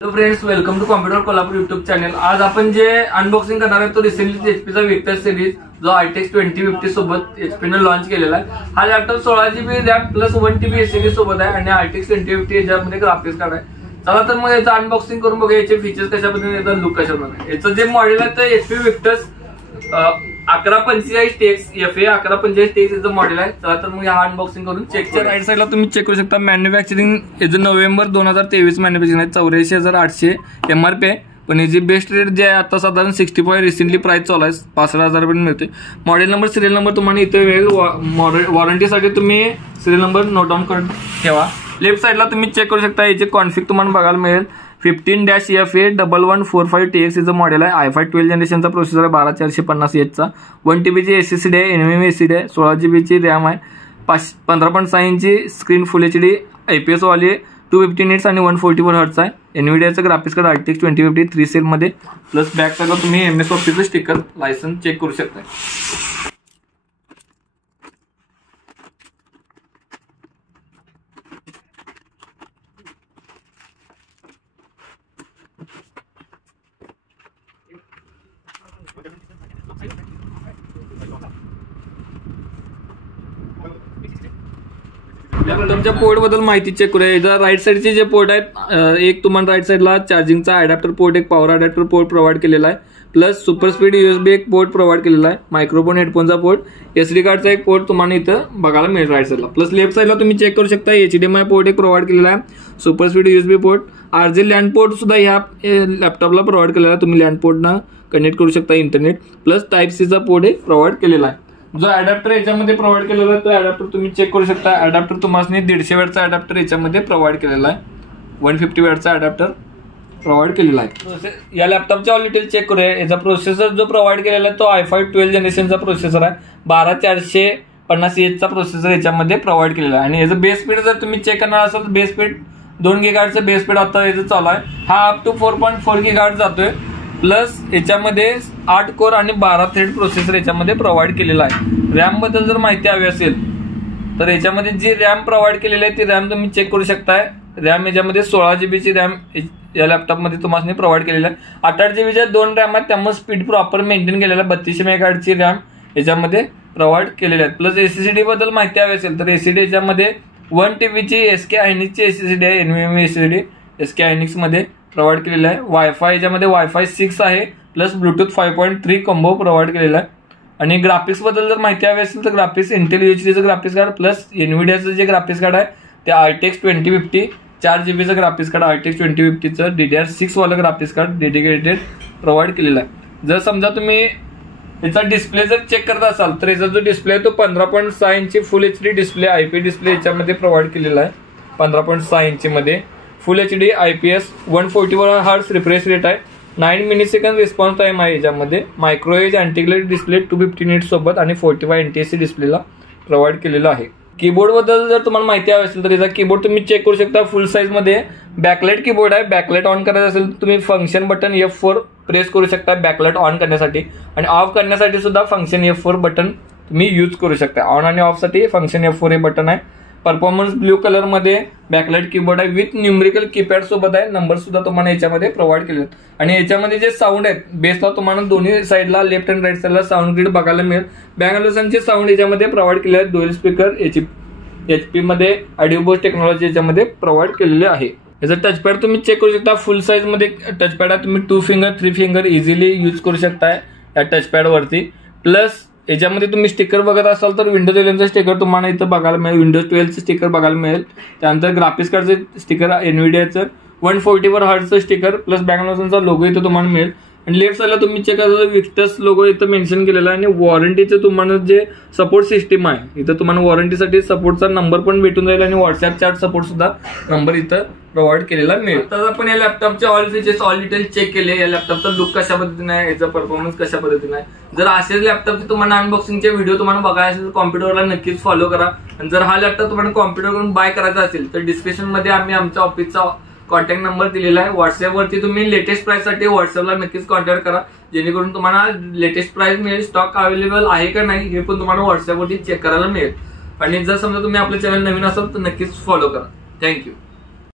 Hello friends, welcome to computer Kolhapur YouTube channel. आज आपण जे अनबॉक्सिंग करणार आहे तो रिसेंटली एचपीचा विक्टस सिरीज जो RTX 2050 सोबत एचपीने लॉन्च केलेला आहे। हा laptop 16GB RAM plus 1TB SSD सोबत आहे आणि RTX 2050 याच्यामध्ये ग्राफिक्स कार्ड आहे। चला तर मग याचं अनबॉक्सिंग करून बघूया, याचे फीचर्स कशा पद्धतीने, याचा लुक कशा पद्धतीने। याचं जे मॉडेल आहे ते HP Victus 1145TX FA 1145TX याचं मॉडेल आहे। चला तर मग हा अनबॉक्सिंग करून चेक करा। राईट साइडला तुम्ही चेक करू शकता मॅन्युफॅक्चरिंग याचं नोव्हेंबर 2023 मॅन्युफॅक्चरिंग आहे। 84,800 MRP आहे, पण याची बेस्ट रेट जे आहे आता साधारण 65 रिसेंटली प्राइस चालू आहे, 65,000 पर्यंत मिळते। मॉडेल नंबर सिरियल नंबर तुम्हाला इथे मिळेल। वॉरंटीसाठी तुम्ही सिरियल नंबर नोट डाऊन करून ठेवा। लेफ्ट साइडला तुम्ही चेक करू शकता याचे कॉन्फिग तुम्हाला बघायला मिळेल। 15-FA 1145TX याचं मॉडेल आहे। i5 12 जनरेशनचा प्रोसेसर आहे, 12450H चा, 1TB ची SSD आहे, NVMe SSD आहे, 16GB ची रॅम आहे, 15.6 इंची स्क्रीन फुल HD IPS वाली आहे, 250 निट्स आणि 144 हर्ट्ज आहे। NVIDIAचं ग्राफिक्स कार्ड RTX 2050 3 सेल मध्ये, प्लस बॅक साइडला तुम्ही MS ऑफिसचं स्टिकर लायसन्स चेक करू शकता। लॅपटॉपच्या पोर्ट बद्दल माहिती चेक करूया। याचा राईट साइडचे जे पोर्ट आहेत, एक तुम्हाला राईट साइडला चार्जिंगचा अडॅप्टर पोर्ट, एक पॉवर अडॅप्टर पोर्ट प्रोव्हाइड केलेला आहे, प्लस सुपर स्पीड USB एक पोर्ट प्रोव्हाइड केलेला आहे, मायक्रोफोन हेडफोनचा पोर्ट, SD कार्डचा एक पोर्ट तुम्हाला इथं बघायला मिळेल राईट साइडला। प्लस लेफ्ट साइडला तुम्ही चेक करू शकता HDMI पोर्ट एक प्रोव्हाइड केलेला आहे, super speed USB port, RJ land port सुद्धा ह्या लॅपटॉपला प्रोव्हाइड केलेला आहे, तुम्ही लँड पोर्टना कनेक्ट करू शकता इंटरनेट, प्लस Type-C चा पोर्ट एक प्रोव्हाइड केलेला आहे। जो अडॅप्टर याच्यामध्ये प्रोव्हाइड केलेला आहे तो अडॅप्टर तुम्ही चेक करू शकता। अडॅप्टर तुम्हाला 150 वॅटचा अडॅप्टर याच्यामध्ये प्रोव्हाइड केलेला आहे, 150 वॅटचा अडॅप्टर प्रोव्हाइड केलेला आहे। या लॅपटॉपच्या ऑल डिटेल चेक करूया। याचा प्रोसेसर जो प्रोव्हाइड केलेला आहे तो i5 12 जनरेशनचा प्रोसेसर आहे, 12450H चा प्रोसेसर याच्यामध्ये प्रोव्हाइड केलेला आहे। आणि याचं बेस स्पीड जर तुम्ही चेक करणार असाल तर base speed 2 GHz base speed आता याचं चालू आहे। हा अप टू 4.4 GHz जातोय, प्लस याच्यामध्ये 8 कोर आणि 12 थ्रेड प्रोसेसर याच्यामध्ये प्रोव्हाइड केलेला आहे। रॅम बद्दल जर माहिती हवी असेल तर याच्यामध्ये जी रॅम प्रोव्हाइड केलेली आहे ती रॅम तुम्ही चेक करू शकताय। रॅम याच्यामध्ये 16GB ची रॅम या लॅपटॉपमध्ये तुम्हाला प्रोव्हाइड केलेला आहे। 8-8GB च्या 2 रॅम आहेत, त्यामुळे स्पीड प्रॉपर मेंटेन केलेला आहे। 32 MHz ची रॅम याच्यामध्ये प्रोव्हाइड केलेली आहे। प्लस SSD बद्दल माहिती हवी असेल तर SSD याच्यामध्ये 1TB ची SK Hynix ची SSD आहे, NVMe SSD SK Hynix मध्ये प्रोव्हाइड केलेला आहे। वायफाय याच्यामध्ये वायफाय 6 आहे, प्लस ब्लूटूथ 5.3 कॉम्बो प्रोव्हाइड केलेला आहे। आणि ग्राफिक्स बद्दल जर माहिती हवी असेल तर ग्राफिक्स इंटेल UHDचं ग्राफिक्स कार्ड, प्लस NVIDIAचं जे ग्राफिक्स कार्ड आहे ते RTX 2050 4GB graphics card, RTX 2050चं DDR6 वाला ग्राफिक्स कार्ड डेडिकेटेड प्रोव्हाइड केलेला आहे। जर समजा तुम्ही याचा डिस्प्ले जर चेक करत असाल तर याचा जो डिस्प्ले आहे तो 15.6 इंची full HD display IP display याच्यामध्ये प्रोव्हाइड केलेला आहे। 15.6 इंची मध्ये full HD IPS 144 hertz refresh rate आहे, 9 मिलीसेकंड रिस्पॉन्स टाइम आहे। याच्यामध्ये micro edge anti glare display 250 nits सोबत आणि 45 NTSC डिस्प्लेला प्रोव्हाइड केलेला आहे। कीबोर्ड बद्दल जर तुम्हाला माहिती हवी असेल तर याचा कीबोर्ड तुम्ही चेक करू शकता। फुल साईज मध्ये बॅकलाइट कीबोर्ड आहे। बॅकलाइट ऑन करायचं असेल तर तुम्ही फंक्शन बटन F4 प्रेस करू शकता बॅकलाइट ऑन करण्यासाठी, आणि ऑफ करण्यासाठी सुद्धा फंक्शन F4 बटन तुम्ही यूज करू शकता। ऑन आणि ऑफ साठी फंक्शन F4 हे बटन आहे। परफॉर्मन्स ब्ल्यू कलर मध्ये बॅकलाइट कीबोर्ड आहे, विथ न्यूमेरिकल कीपॅड सोबत आहे। नंबर सुद्धा तुम्हाला याच्यामध्ये प्रोव्हाइड केले आहेत। आणि याच्यामध्ये जे साऊंड आहेत बेसला तुम्हाला दोन्ही साईडला लेफ्ट अँड राईट साईडला साऊंड ग्रिड बघायला मिळेल। बँग ऑल्युशनचे साऊंड याच्यामध्ये प्रोव्हाइड केले आहेत। डुअल स्पीकर HP मध्ये ऑडिओ बूस्ट टेक्नॉलॉजी याच्यामध्ये प्रोव्हाइड केलेले आहे। याचा टचपॅड तुम्ही चेक करू शकता। फुल साईज मध्ये टचपॅड आहे, तुम्ही 2 फिंगर 3 फिंगर इझिली यूज करू शकताय या टचपॅड वरती। प्लस याच्यामध्ये तुम्ही स्टिकर बघत असाल तर विंडोज 11चं स्टिकर तुम्हाला इथं बघायला मिळेल, विंडोज 12चं स्टिकर बघायला मिळेल, त्यानंतर ग्राफिक्स कार्डचं स्टिकर NVIDIAचं 144 हर्ट्जचं स्टिकर, प्लस बँग ऑल्युशनचा लोगो इथं तुम्हाला मिळेल। आणि लेफ्ट साईडला तुम्ही चेक करा विक्टस लोगो इथं मेन्शन केलेला आहे। आणि वॉरंटीचं तुम्हाला जे सपोर्ट सिस्टीम आहे इथं तुम्हाला वॉरंटीसाठी सपोर्टचा नंबर पण भेटून जाईल, आणि व्हॉट्सअप चॅट सपोर्ट सुद्धा नंबर इथं प्रोव्हाइड केलेला मिळेल। तर आपण या लॅपटॉपचे all features all detail check केले। या लॅपटॉपचा लुक कशा पद्धतीने आहे, याचा परफॉर्मन्स कशा पद्धतीने आहे। जर असेच लॅपटॉपचे तुम्हाला अनबॉक्सिंगचे व्हिडिओ तुम्हाला बघायचे असेल तर कॉम्प्युटरला नक्कीच फॉलो करा। आणि जर हा लॅपटॉप तुम्हाला कॉम्प्युटरवरून बाय करायचा असेल तर डिस्क्रिप्शन मध्ये आम्ही आमच्या ऑफिसचा कॉन्टॅक्ट नंबर दिलेला आहे। व्हॉट्सअपवरती तुम्ही लेटेस्ट प्राइस साठी व्हॉट्सअपला नक्कीच कॉन्टॅक्ट करा, जेणेकरून तुम्हाला लेटेस्ट प्राइस मिळेल, स्टॉक अवेलेबल आहे का नाही हे पण तुम्हाला व्हॉट्सअपवरती चेक करायला मिळेल। आणि जर समजा तुम्ही आपल्या चॅनल नवीन असाल तर नक्कीच फॉलो करा। थँक्यू।